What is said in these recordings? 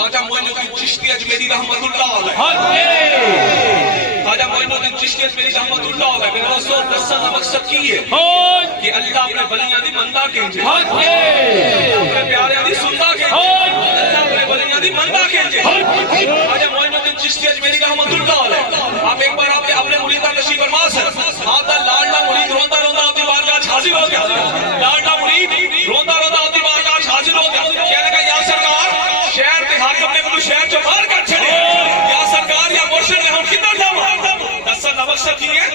خواجہ معین الدین چشتی اجمیری رحمت اللہ علیہ، خواجہ معین الدین چشتی اجمیری رحمت اللہ علیہ میرا دوستو دسن مقصد کی ہے کہ اللہ اپنے ولیاں دی مندا کہنجے، اپنے پیاریاں دی سندا کہنجے، اللہ اپنے ولیاں دی مندا کہنجے۔ خواجہ معین الدین چشتی اجمیری رحمت اللہ علیہ آپ ایک بار آپ اپنے مریدہ تشریف فرما سر، آپ دا لاڈلا مرید روندا روندا آپ کی بارگاہ حاضر ہو گیا، لاڈلا مرید روندا روندا آپ کی بارگاہ حاضر ہو گیا، کہنے لگا یا سرکار شہر تے حاکم نے مجھے شہر چو باہر کر چھڑے، یا سرکار یا مرشد نے ہم کدھر جاواں؟ دسن دا مقصد کی ہے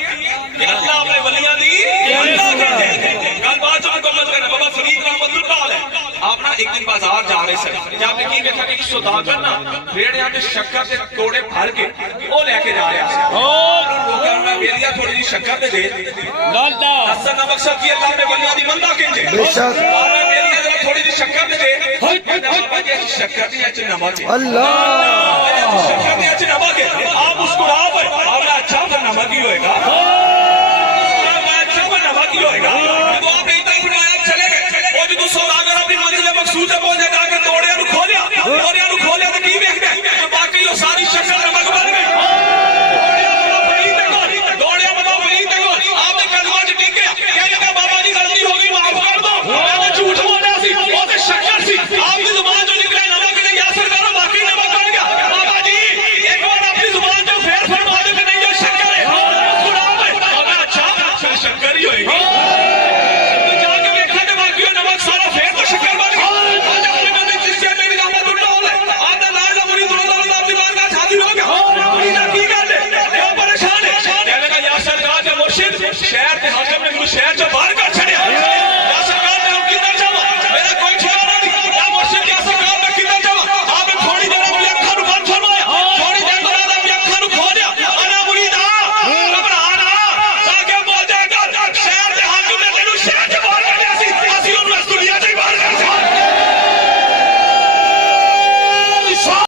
کہ اللہ اپنے ولیاں دی مندا کہنجے۔ گل بات جو مکمل کرنا بابا فرید رحمت اللہ علیہ آپ نا ایک دن بازار جا رہے سر، جب نے کی دیکھا کہ سوداگر نا ریڑیاں کے شکر سے توڑے بھر کے وہ لے کے جا رہا ہے، وہ کہہ رہا بیلیا تھوڑی جی شکر دے دے، دسن دا مقصد کی اللہ اپنے ولیاں دی مندا کہنجے، بیلیا ذرا تھوڑی جی شکر دے دے، بابا جی شکر دی اچھ نمک ہے، اللہ شکر دی اچھ نمک ہے، آپ اس کو آپ نے اچھا پر نمک ہی ہوئے گا، اچھا پر نمک ہی ہوئے گا، تو آپ ایک دن فرمایا چلے گئے، وہ جو سوداگر اپنی منزل مقصود ہے